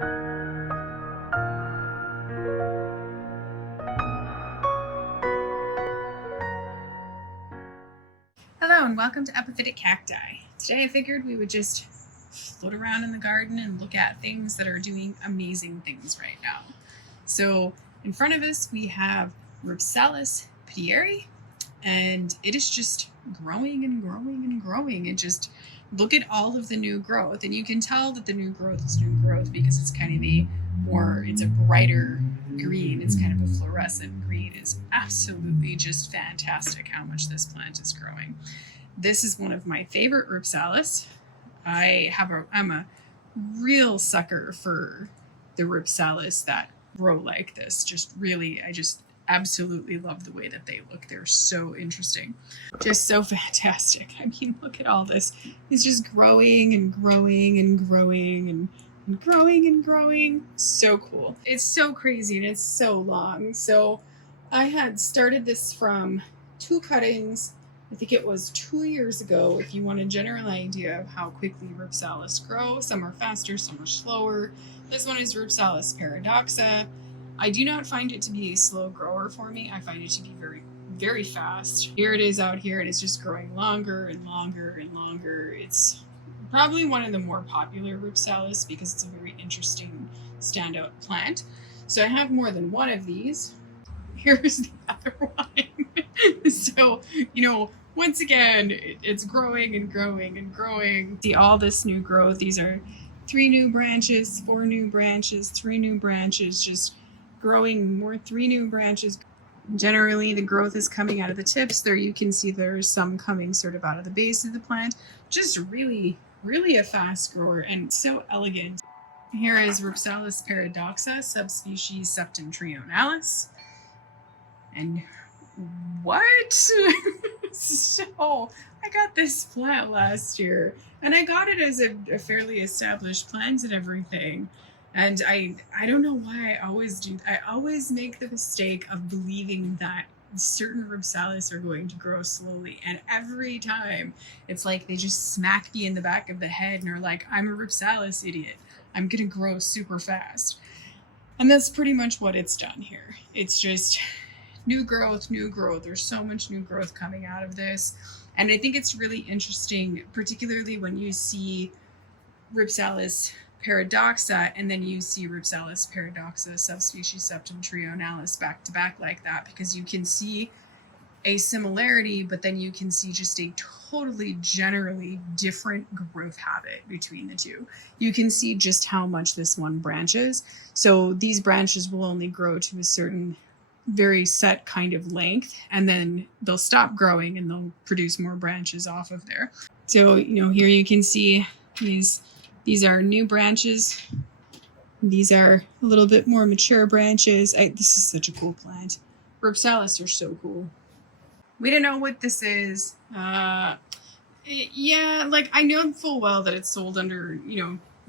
Hello and welcome to Epiphytic Cacti. Today I figured we would just float around in the garden and look at things that are doing amazing things right now. So in front of us we have Rhipsalis pittieri, and it is just growing and growing and growing. And just look at all of the new growth, and you can tell that the new growth is new growth because it's kind of it's a brighter green. It's kind of a fluorescent green. It's absolutely just fantastic how much this plant is growing. This is one of my favorite Rhipsalis. I'm a real sucker for the Rhipsalis that grow like this. I just absolutely love the way that they look. They're so interesting. Just so fantastic. I mean, look at all this. It's just growing and growing and growing and growing and growing. So cool. It's so crazy and it's so long. So I had started this from 2 cuttings. I think it was 2 years ago. If you want a general idea of how quickly Rhipsalis grow, some are faster, some are slower. This one is Rhipsalis paradoxa. I do not find it to be a slow grower for me. I find it to be very, very fast. Here it is out here, and it's just growing longer and longer and longer. It's probably one of the more popular Rhipsalis because it's a very interesting standout plant. So I have more than one of these. Here's the other one. So, once again, it's growing and growing and growing. See all this new growth. These are 3 new branches, 4 new branches, 3 new branches, just growing more, 3 new branches. Generally, the growth is coming out of the tips. There you can see there's some coming sort of out of the base of the plant. Just really, really a fast grower and so elegant. Here is Rhipsalis paradoxa, subspecies septentrionalis. And what? So I got this plant last year, and I got it as a fairly established plant and everything. And I don't know why I always do. I always make the mistake of believing that certain Rhipsalis are going to grow slowly. And every time it's like they just smack me in the back of the head and are like, I'm a Rhipsalis idiot. I'm going to grow super fast. And that's pretty much what it's done here. It's just new growth, new growth. There's so much new growth coming out of this. And I think it's really interesting, particularly when you see Rhipsalis paradoxa and then you see Rhipsalis paradoxa subspecies septentrionalis back to back like that, because you can see a similarity, but then you can see just a totally generally different growth habit between the two. You can see just how much this one branches. So these branches will only grow to a certain very set kind of length, and then they'll stop growing and they'll produce more branches off of there. So, here you can see these are new branches. These are a little bit more mature branches. This is such a cool plant. Rhipsalis are so cool. We don't know what this is. I know full well that it's sold under,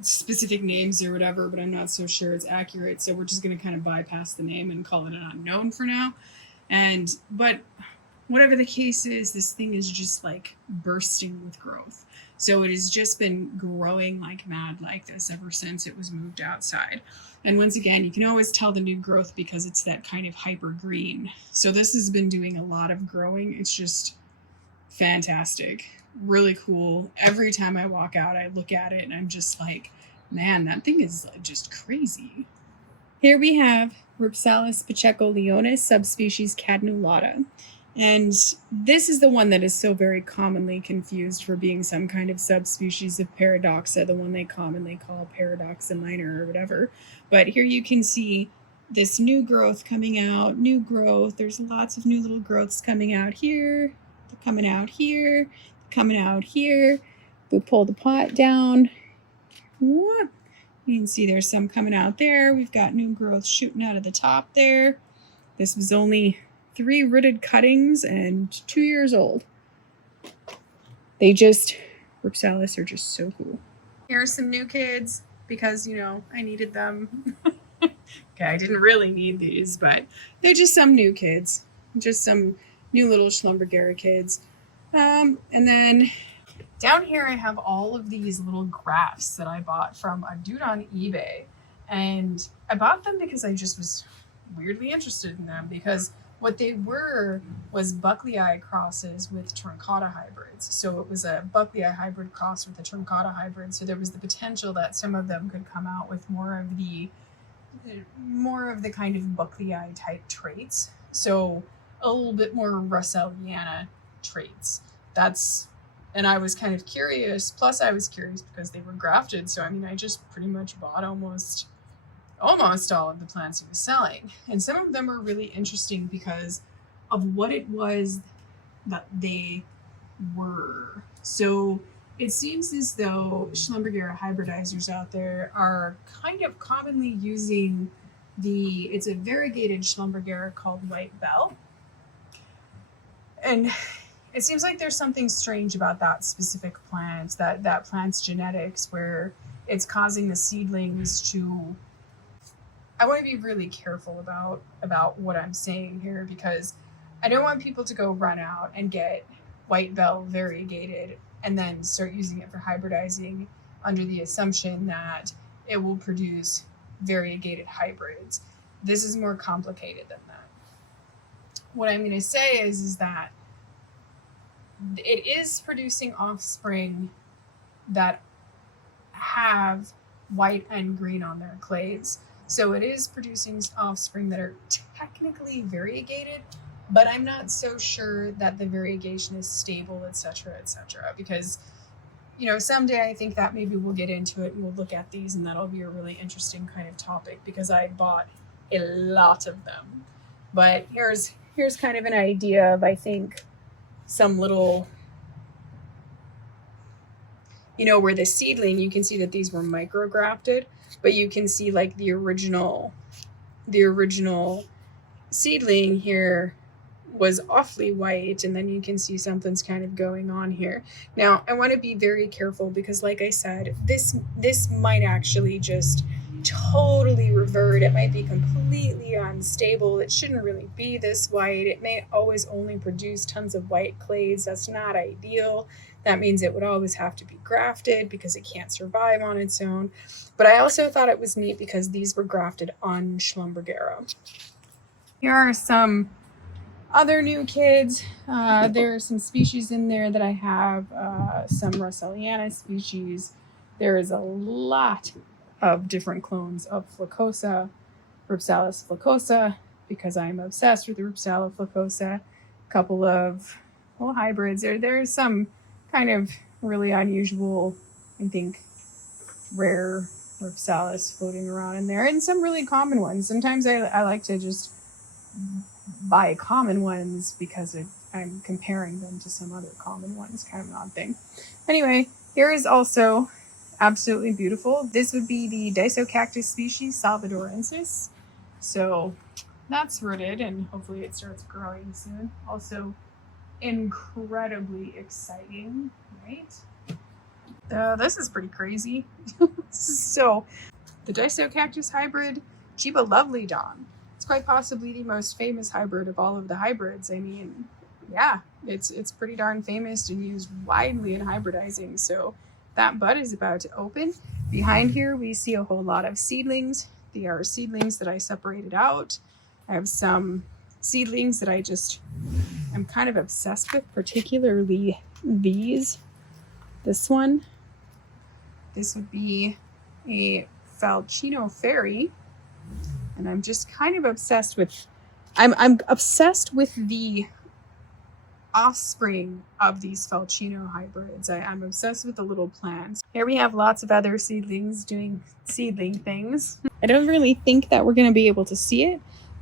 specific names or whatever, but I'm not so sure it's accurate. So we're just going to kind of bypass the name and call it an unknown for now. But whatever the case is, this thing is just like bursting with growth. So it has just been growing like mad like this ever since it was moved outside. And once again, you can always tell the new growth because it's that kind of hyper green. So this has been doing a lot of growing. It's just fantastic. Really cool. Every time I walk out, I look at it and I'm just like, man, that thing is just crazy. Here we have Rhipsalis pacheco-leonis, subspecies catenulata. And this is the one that is so very commonly confused for being some kind of subspecies of Paradoxa, the one they commonly call Paradoxa Minor or whatever. But here you can see this new growth coming out, new growth. There's lots of new little growths coming out here, coming out here, coming out here. We pull the pot down. Whoop. You can see there's some coming out there. We've got new growth shooting out of the top there. This was only 3 rooted cuttings and 2 years old. Rhipsalis are just so cool. Here are some new kids because, I needed them. Okay, I didn't really need these, but they're just some new kids. Just some new little Schlumbergera kids. And then down here I have all of these little grafts that I bought from a dude on eBay. And I bought them because I just was weirdly interested in them, because what they were was Buckleyi crosses with Truncata hybrids. So it was a Buckleyi hybrid cross with a Truncata hybrid. So there was the potential that some of them could come out with more of the kind of Buckleyi type traits. So a little bit more Rhipsalis traits. And I was kind of curious. Plus I was curious because they were grafted. So I mean, I just pretty much bought almost all of the plants he was selling. And some of them are really interesting because of what it was that they were. So it seems as though Schlumbergera hybridizers out there are kind of commonly using it's a variegated Schlumbergera called White Bell. And it seems like there's something strange about that specific plant, that plant's genetics, where it's causing the seedlings to... I want to be really careful about what I'm saying here, because I don't want people to go run out and get White Bell variegated and then start using it for hybridizing under the assumption that it will produce variegated hybrids. This is more complicated than that. What I'm going to say is that it is producing offspring that have white and green on their clades. So it is producing offspring that are technically variegated, but I'm not so sure that the variegation is stable, etc., because, someday I think that maybe we'll get into it and we'll look at these, and that'll be a really interesting kind of topic, because I bought a lot of them. But here's kind of an idea of, I think, some little, where the seedling, you can see that these were micro-grafted, but you can see like the original seedling here was awfully white, and then you can see something's kind of going on here. Now, I want to be very careful, because like I said, this might actually just totally revert. It might be completely unstable. It shouldn't really be this white. It may always only produce tons of white clades. That's not ideal. That means it would always have to be grafted because it can't survive on its own. But I also thought it was neat because these were grafted on Schlumbergera. Here are some other new kids. There are some species in there that I have, some Rhipsalis species. There is a lot of different clones of Rhipsalis flacosa, because I'm obsessed with Rhipsalis flacosa. A couple of hybrids. There's some kind of really unusual, I think, rare Rhipsalis floating around in there, and some really common ones. Sometimes I like to just buy common ones because I'm comparing them to some other common ones, kind of an odd thing. Anyway, here is also absolutely beautiful. This would be the Disocactus species, salvadorensis. So that's rooted, and hopefully it starts growing soon. Also incredibly exciting, right? This is pretty crazy. So the Disocactus hybrid, Chiba Lovely Dawn. It's quite possibly the most famous hybrid of all of the hybrids. I mean, yeah, it's pretty darn famous and used widely in hybridizing. So that bud is about to open. Behind here, we see a whole lot of seedlings. They are seedlings that I separated out. I have some seedlings that I'm kind of obsessed with, particularly these. This one. This would be a Falcino fairy. And I'm just kind of obsessed with, I'm obsessed with the offspring of these Falcino hybrids. I'm obsessed with the little plants. Here we have lots of other seedlings doing seedling things. I don't really think that we're going to be able to see it,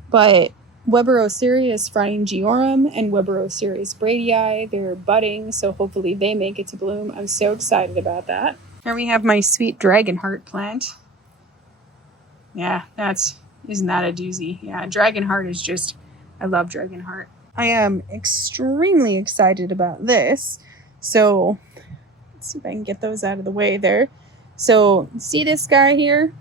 but Weberosirius phryngiorum and Weberosirius bradii, they're budding, so hopefully they make it to bloom. I'm so excited about that. Here we have my sweet dragon heart plant. Yeah, isn't that a doozy? Yeah, dragon heart is just, I love dragon heart. I am extremely excited about this. So let's see if I can get those out of the way there. So see this guy here?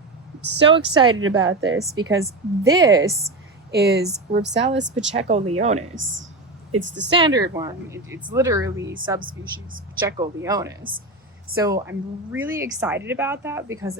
So excited about this because this is Rhipsalis pacheco-leonis. It's the standard one. It's literally subspecies pacheco-leonis. So I'm really excited about that because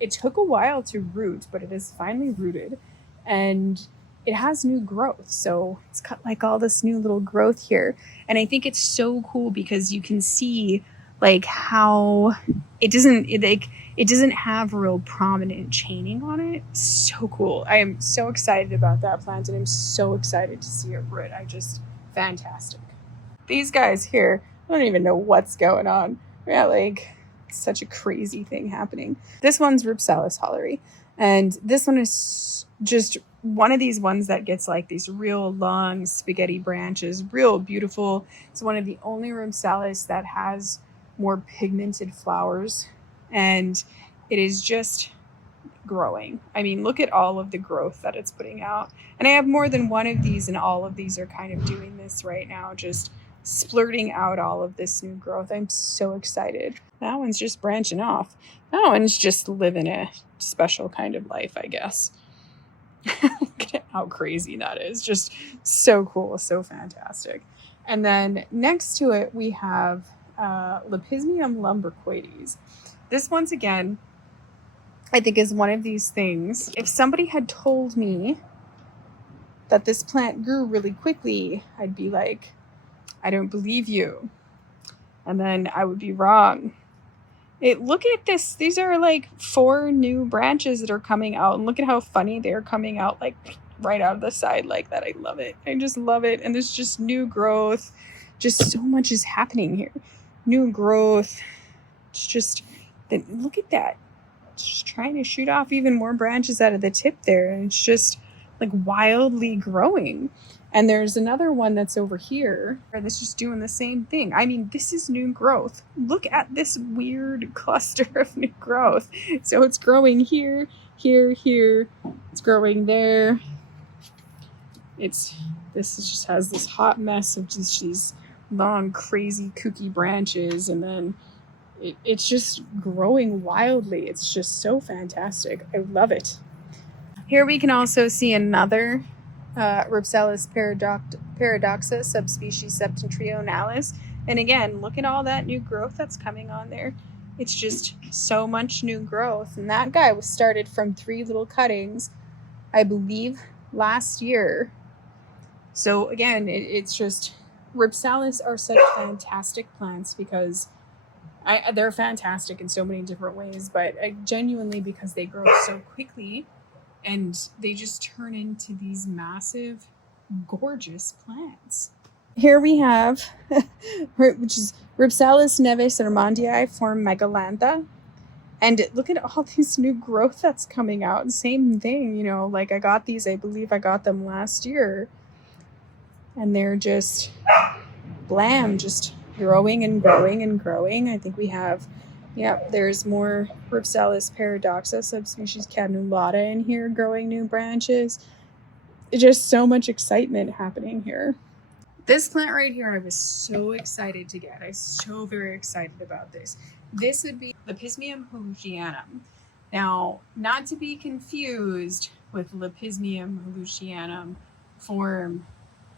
it took a while to root, but it is finally rooted and it has new growth. So it's got like all this new little growth here. And I think it's so cool because you can see like how it doesn't have real prominent chaining on it. So cool. I am so excited about that plant and I'm so excited to see it root. Fantastic. These guys here, I don't even know what's going on. Yeah, like such a crazy thing happening. This one's Rhipsalis hoelleri, and this one is just one of these ones that gets like these real long spaghetti branches, real beautiful. It's one of the only Rhipsalis that has more pigmented flowers, and it is just growing. I mean, look at all of the growth that it's putting out. And I have more than one of these, and all of these are kind of doing this right now, just splurting out all of this new growth. I'm so excited. That one's just branching off. That one's just living a special kind of life, I guess. Look at how crazy that is. Just so cool, so fantastic. And then next to it, we have Lepismium lumbricoides. This once again, I think is one of these things. If somebody had told me that this plant grew really quickly, I'd be like, I don't believe you. And then I would be wrong. Look at this. These are like 4 new branches that are coming out. And look at how funny they're coming out like right out of the side like that. I love it. I just love it. And there's just new growth. Just so much is happening here. New growth. It's just, look at that. Just trying to shoot off even more branches out of the tip there. And it's just like wildly growing. And there's another one that's over here that's just doing the same thing. I mean, this is new growth. Look at this weird cluster of new growth. So it's growing here, here, here. It's growing there. This just has this hot mess of just these long, crazy, kooky branches. And then it's just growing wildly. It's just so fantastic. I love it. Here we can also see another Rhipsalis paradoxa subspecies septentrionalis. And again, look at all that new growth that's coming on there. It's just so much new growth. And that guy was started from 3 little cuttings, I believe, last year. So again, it's just, Rhipsalis are such fantastic plants because they're fantastic in so many different ways, but genuinely because they grow so quickly. And they just turn into these massive, gorgeous plants. Here we have, which is Rhipsalis neves-armondii form megalantha. And look at all this new growth that's coming out. Same thing, like I got these, I believe I got them last year. And they're just, blam, just growing and growing and growing. I think we have, there's more Rhipsalis paradoxa subspecies catenulata in here growing new branches. It's just so much excitement happening here. This plant right here, I was so excited to get. I'm so very excited about this. This would be Lepismium holusianum. Now, not to be confused with Lepismium holusianum form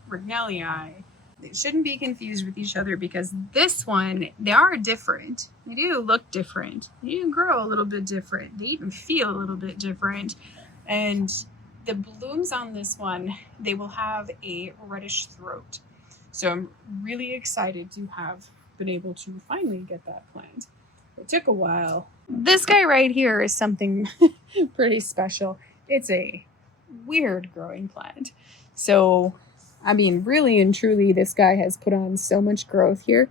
Rignellii. They shouldn't be confused with each other because this one, they are different. They do look different. They do grow a little bit different. They even feel a little bit different. And the blooms on this one, they will have a reddish throat. So I'm really excited to have been able to finally get that plant. It took a while. This guy right here is something pretty special. It's a weird growing plant. So I mean, really and truly, this guy has put on so much growth here.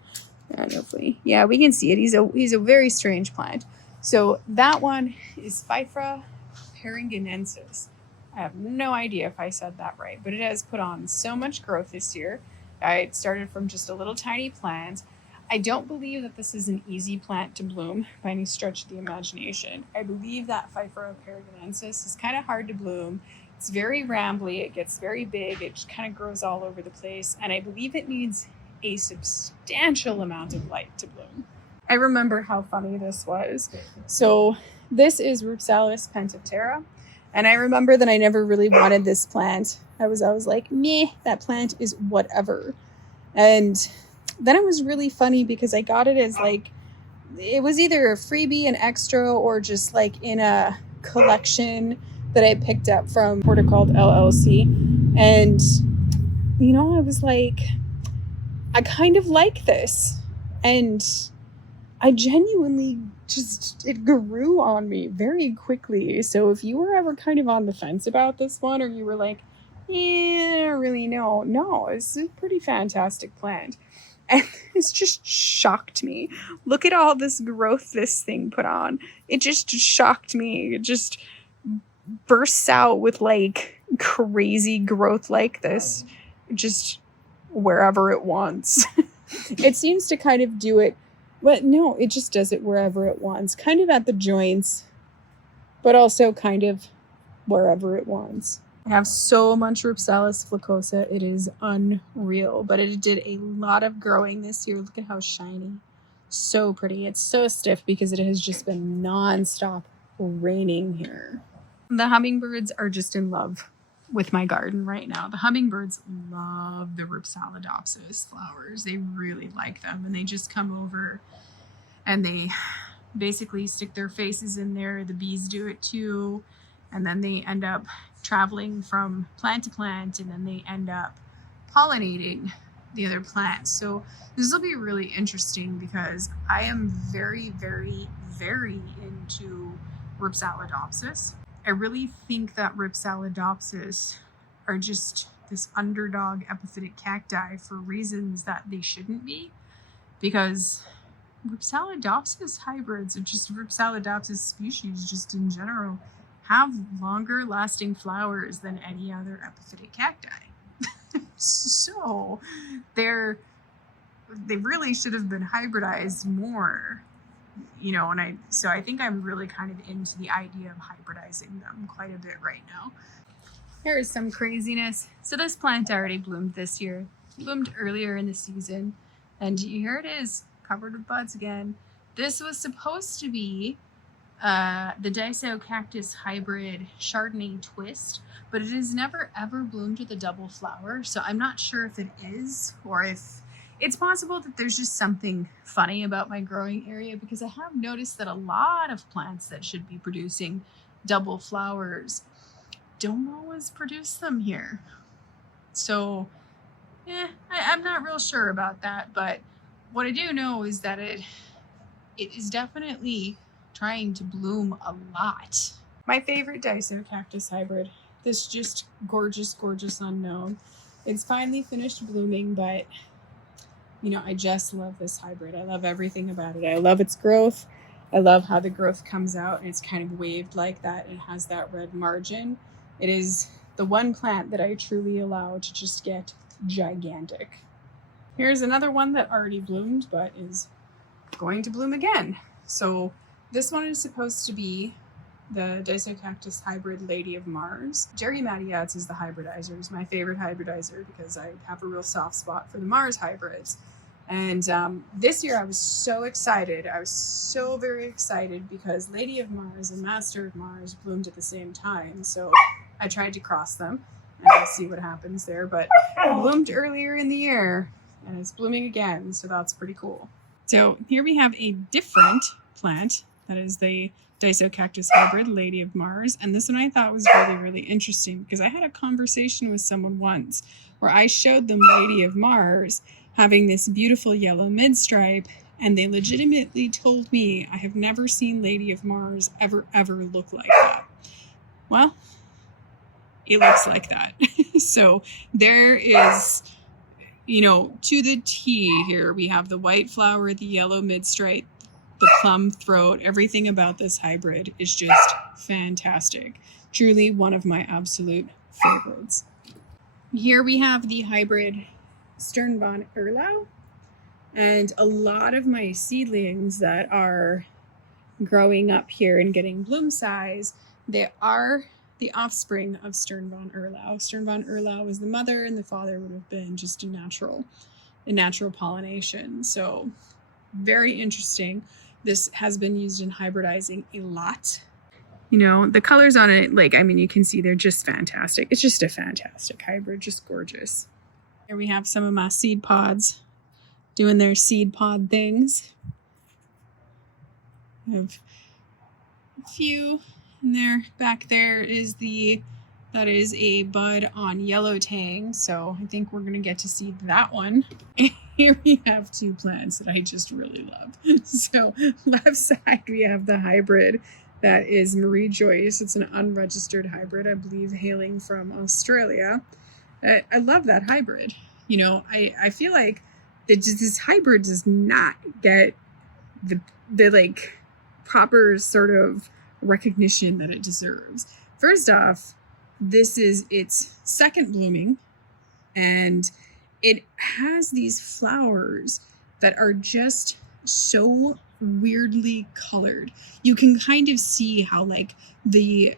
And hopefully, yeah, we can see it. He's a very strange plant. So that one is Pfeiffera parisiensis. I have no idea if I said that right, but it has put on so much growth this year. I started from just a little tiny plant. I don't believe that this is an easy plant to bloom by any stretch of the imagination. I believe that Pfeiffera parisiensis is kind of hard to bloom. It's very rambly, it gets very big, it just kind of grows all over the place, and I believe it needs a substantial amount of light to bloom. I remember how funny this was. So this is Rhipsalis pentiptera, and I remember that I never really wanted this plant. I was like, meh, that plant is whatever. And then it was really funny because I got it as like it was either a freebie, an extra, or just like in a collection that I picked up from Horticult LLC. And, you know, I was like, I kind of like this. And I genuinely just, it grew on me very quickly. So if you were ever kind of on the fence about this one, or you were like, I don't really know. No, it's a pretty fantastic plant. And it's just shocked me. Look at all this growth this thing put on. It just shocked me. It just bursts out with like crazy growth like this, just wherever it wants. It seems to kind of do it, but no, it just does it wherever it wants, kind of at the joints, but also kind of wherever it wants. I have so much Rhipsalis flacosa. It is unreal, but it did a lot of growing this year. Look at how shiny. So pretty. It's so stiff because it has just been non-stop raining here. The hummingbirds are just in love with my garden right now. The hummingbirds love the Rhipsalidopsis flowers. They really like them, and they just come over and they basically stick their faces in there. The bees do it too, and then they end up traveling from plant to plant, and then they end up pollinating the other plants. So this will be really interesting because I am very, very, very into Rhipsalidopsis. I really think that Rhipsalidopsis are just this underdog epiphytic cacti for reasons that they shouldn't be, because Rhipsalidopsis hybrids, or just Rhipsalidopsis species just in general, have longer lasting flowers than any other epiphytic cacti. So they really should have been hybridized more. You know, and I think I'm really kind of into the idea of hybridizing them quite a bit right now. Here is some craziness. So this plant already bloomed this year. Bloomed earlier in the season. And here it is, covered with buds again. This was supposed to be the Disocactus hybrid Chardonnay twist, but it has never ever bloomed with a double flower. So I'm not sure if it is, or if it's possible that there's just something funny about my growing area, because I have noticed that a lot of plants that should be producing double flowers don't always produce them here. So, I'm not real sure about that, but what I do know is that it is definitely trying to bloom a lot. My favorite Disocactus hybrid, this just gorgeous, gorgeous unknown. It's finally finished blooming, but you know, I just love this hybrid. I love everything about it. I love its growth. I love how the growth comes out and it's kind of waved like that. It has that red margin. It is the one plant that I truly allow to just get gigantic. Here's another one that already bloomed, but is going to bloom again. So this one is supposed to be the Disocactus hybrid Lady of Mars. Jerry Mattiats is the hybridizer. He's my favorite hybridizer because I have a real soft spot for the Mars hybrids. And this year I was so excited. I was so very excited because Lady of Mars and Master of Mars bloomed at the same time. So I tried to cross them and we'll see what happens there. But it bloomed earlier in the year and it's blooming again. So that's pretty cool. So here we have a different plant. That is the Disocactus hybrid Lady of Mars. And this one I thought was really, really interesting because I had a conversation with someone once where I showed them Lady of Mars having this beautiful yellow midstripe, and they legitimately told me I have never seen Lady of Mars ever look like that. Well, it looks like that. So there is, you know, to the T here. We have the white flower, the yellow midstripe, the plum throat. Everything about this hybrid is just fantastic. Truly one of my absolute favorites. Here we have the hybrid Stern von Erlau, and a lot of my seedlings that are growing up here and getting bloom size, they are the offspring of Stern von Erlau. Stern von Erlau was the mother and the father would have been just a natural pollination. So very interesting. This has been used in hybridizing a lot. You know, the colors on it, like, I mean, you can see they're just fantastic. It's just a fantastic hybrid, just gorgeous. Here we have some of my seed pods doing their seed pod things. I have a few in there. Back there is that is a bud on yellow tang, so I think we're gonna get to see that one. Here we have two plants that I just really love. So left side we have the hybrid that is Marie Joyce. It's an unregistered hybrid, I believe, hailing from Australia. I love that hybrid. You know, I feel like this hybrid does not get the like proper sort of recognition that it deserves. First off, this is its second blooming, and it has these flowers that are just so weirdly colored. You can kind of see how like the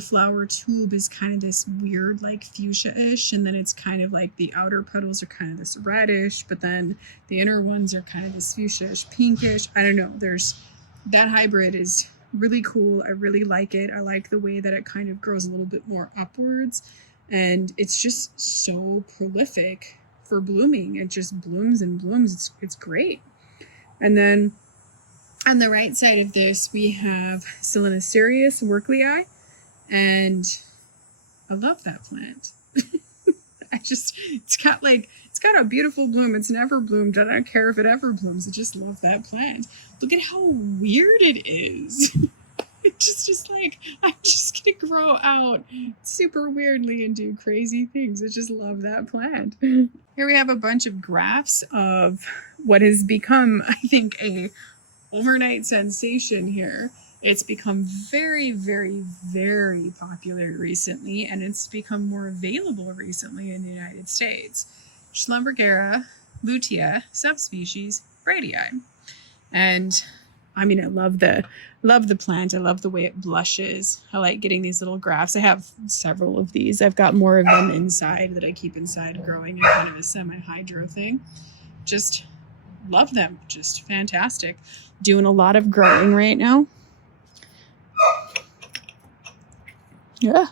flower tube is kind of this weird like fuchsia-ish, and then it's kind of like the outer petals are kind of this reddish, but then the inner ones are kind of this fuchsia-ish pinkish. I don't know, that hybrid is really cool. I really like it. I like the way that it kind of grows a little bit more upwards, and it's just so prolific for blooming. It just blooms and blooms. It's great. And then on the right side of this, we have Selenocerius Workley, and I love that plant. It's got a beautiful bloom. It's never bloomed. I don't care if it ever blooms. I just love that plant. Look at how weird it is. It's just like, I'm just gonna grow out super weirdly and do crazy things. I just love that plant. Here we have a bunch of grafts of what has become, I think, a overnight sensation here. It's become very, very, very popular recently, and it's become more available recently in the United States. Schlumbergera lutea, subspecies Variegated. And I mean, I love the plant. I love the way it blushes. I like getting these little grafts. I have several of these. I've got more of them inside that I keep inside growing in kind of a semi-hydro thing. Just love them. Just fantastic. Doing a lot of growing right now. Yeah.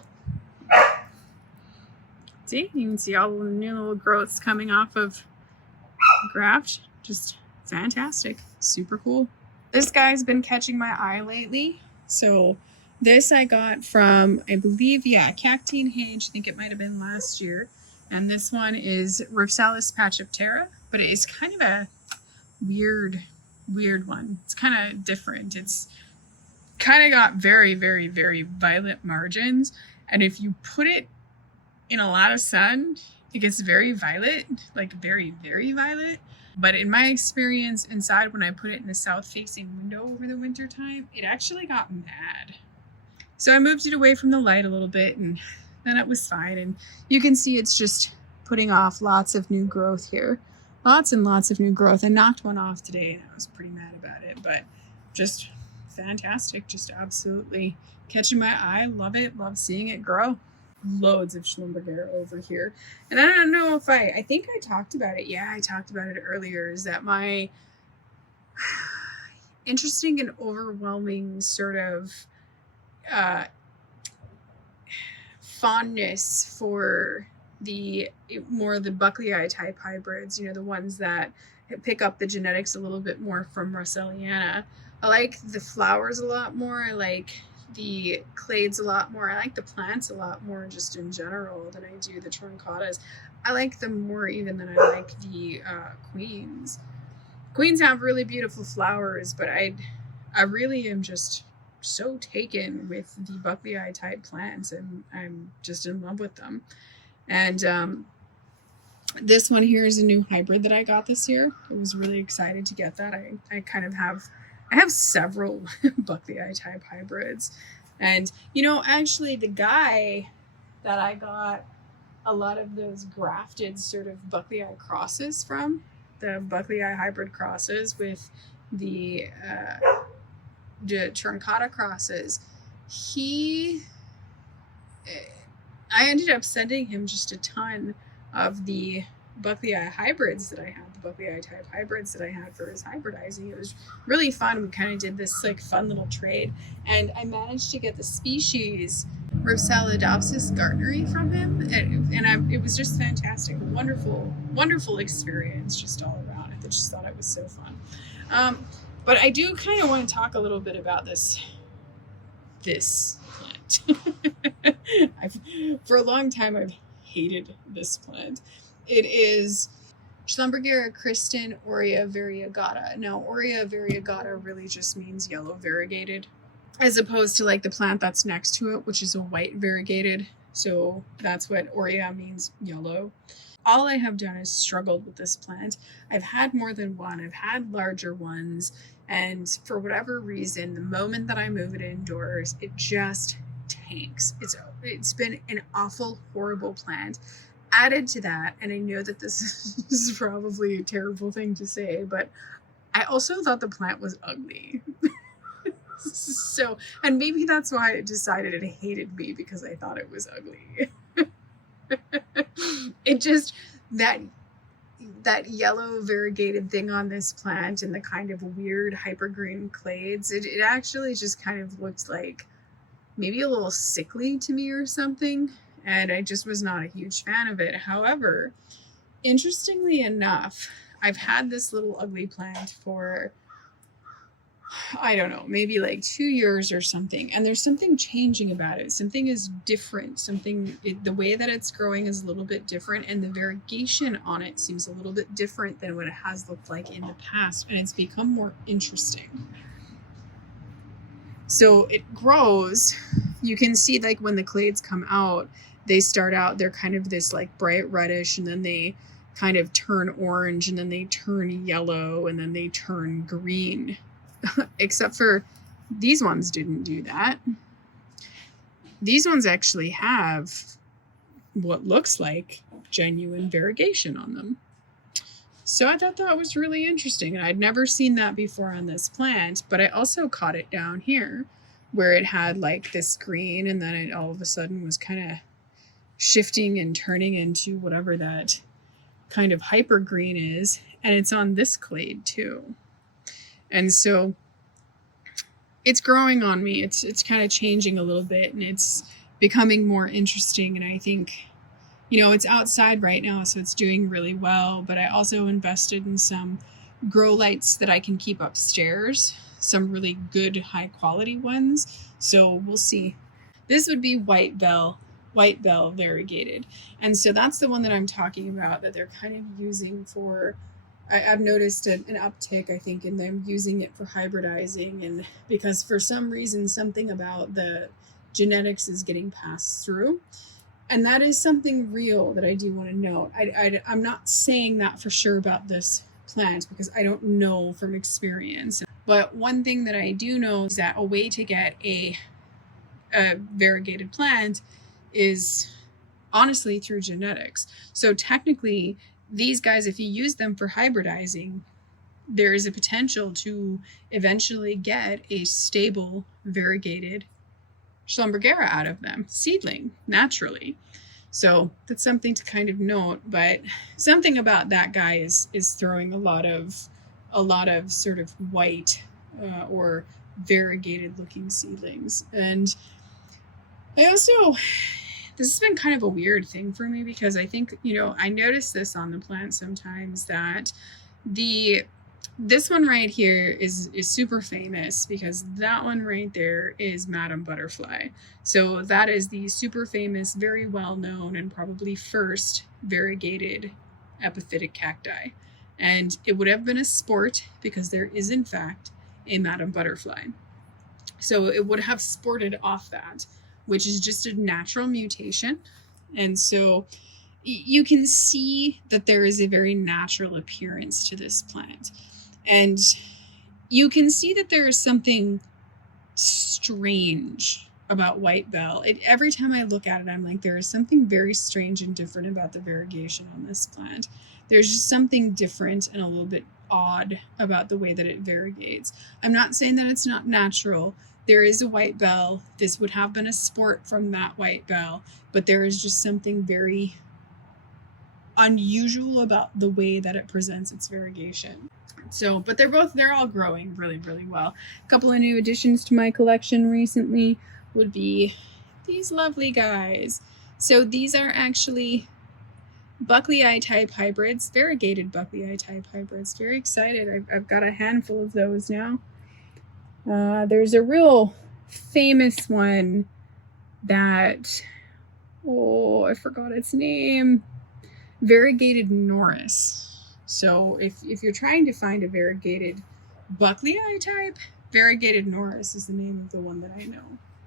See, you can see all the new little growths coming off of graft. Just fantastic. Super cool. This guy's been catching my eye lately. So this I got from, I believe, Cacti and Hage. I think it might have been last year. And this one is Rhipsalis Pachiptera, but it is kind of a weird one. It's kind of different. It's kind of got very, very, very violet margins. And if you put it in a lot of sun, it gets very violet, like very, very violet. But in my experience inside, when I put it in a south-facing window over the winter time, it actually got mad. So I moved it away from the light a little bit, and then it was fine. And you can see it's just putting off lots of new growth here. Lots and lots of new growth. I knocked one off today, and I was pretty mad about it, but just fantastic. Just absolutely catching my eye. Love it. Love seeing it grow. Loads of Schlumbergera over here. And I don't know if I think I talked about it. Yeah, I talked about it earlier, is that my interesting and overwhelming sort of fondness for the Buckleyi type hybrids, you know, the ones that pick up the genetics a little bit more from Russelliana. I like the flowers a lot more. I like the clades a lot more. I like the plants a lot more just in general than I do the Truncatas. I like them more even than I like the queens. Queens have really beautiful flowers, but I really am just so taken with the Buckleyi type plants, and I'm just in love with them. And this one here is a new hybrid that I got this year. I was really excited to get that. I have several Buckleyi type hybrids. And, you know, actually the guy that I got a lot of those grafted sort of Buckleyi crosses from, the Buckleyi hybrid crosses with the Truncata crosses, I ended up sending him just a ton of the Buckleyi hybrids that I had, the Buckleyi type hybrids that I had for his hybridizing. It was really fun. We kind of did this like fun little trade, and I managed to get the species Rhipsalis Gardneri from him, and it was just fantastic. Wonderful experience just all around. I just thought it was so fun. But I do kind of want to talk a little bit about this plant. For a long time, I've hated this plant. It is Schlumbergera Kristen Aurea Variegata. Now, Aurea Variegata really just means yellow variegated, as opposed to like the plant that's next to it, which is a white variegated. So that's what Aurea means, yellow. All I have done is struggled with this plant. I've had more than one. I've had larger ones. And for whatever reason, the moment that I move it indoors, it just tanks. It's been an awful, horrible plant. Added to that, and I know that this is probably a terrible thing to say, but I also thought the plant was ugly. So, and maybe that's why it decided it hated me, because I thought it was ugly. It just, that yellow variegated thing on this plant and the kind of weird hypergreen clades, it actually just kind of looked like maybe a little sickly to me or something. And I just was not a huge fan of it. However, interestingly enough, I've had this little ugly plant for, I don't know, maybe like 2 years or something. And there's something changing about it. Something is different. The way that it's growing is a little bit different. And the variegation on it seems a little bit different than what it has looked like in the past. And it's become more interesting. So it grows. You can see like when the clades come out, they start out, they're kind of this like bright reddish, and then they kind of turn orange, and then they turn yellow, and then they turn green. Except for these ones didn't do that. These ones actually have what looks like genuine variegation on them. So I thought that was really interesting, and I'd never seen that before on this plant, but I also caught it down here where it had like this green, and then it all of a sudden was kind of shifting and turning into whatever that kind of hyper green is, and it's on this clade too. And so it's growing on me. It's kind of changing a little bit, and it's becoming more interesting. And I think, you know, it's outside right now, so it's doing really well, but I also invested in some grow lights that I can keep upstairs, some really good high quality ones. So we'll see. This would be white bell variegated. And so that's the one that I'm talking about, that they're kind of using for, I've noticed an uptick, I think, in them using it for hybridizing, and because for some reason, something about the genetics is getting passed through. And that is something real that I do want to note. I'm not saying that for sure about this plant, because I don't know from experience. But one thing that I do know is that a way to get a variegated plant is honestly through genetics. So technically, these guys, if you use them for hybridizing, there is a potential to eventually get a stable variegated Schlumbergera out of them, seedling, naturally. So that's something to kind of note. But something about that guy is throwing a lot of sort of white or variegated looking seedlings. And I also, this has been kind of a weird thing for me, because I think, you know, I notice this on the plant sometimes, that this one right here is super famous, because that one right there is Madam Butterfly. So that is the super famous, very well known, and probably first variegated epiphytic cacti. And it would have been a sport, because there is in fact a Madam Butterfly. So it would have sported off that, which is just a natural mutation. And so you can see that there is a very natural appearance to this plant. And you can see that there is something strange about white bell. Every time I look at it, I'm like, there is something very strange and different about the variegation on this plant. There's just something different and a little bit odd about the way that it variegates. I'm not saying that it's not natural. There is a white bell. This would have been a sport from that white bell, but there is just something very unusual about the way that it presents its variegation. So, but they're all growing really, really well. A couple of new additions to my collection recently would be these lovely guys. So these are actually Buckleyi type hybrids, variegated Buckleyi type hybrids. Very excited. I've got a handful of those now. There's a real famous one that, oh, I forgot its name. Variegated Norris. So if you're trying to find a variegated Buckleyi type, Variegated Norris is the name of the one that I know.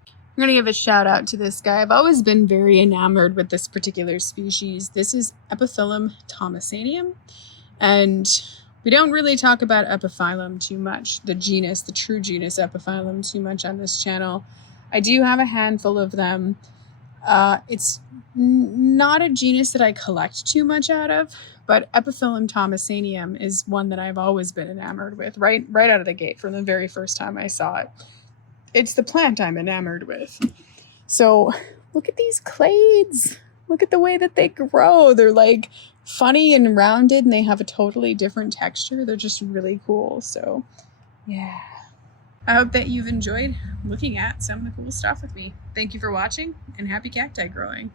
I'm going to give a shout out to this guy. I've always been very enamored with this particular species. This is Epiphyllum thomasanium, and we don't really talk about Epiphyllum too much, the genus, the true genus Epiphyllum too much on this channel. I do have a handful of them. It's not a genus that I collect too much out of, but Epiphyllum thomasanium is one that I've always been enamored with, right out of the gate from the very first time I saw it. It's the plant I'm enamored with. So look at these clades. Look at the way that they grow. They're like funny and rounded, and they have a totally different texture. They're just really cool. So yeah. I hope that you've enjoyed looking at some of the cool stuff with me. Thank you for watching, and happy cacti growing.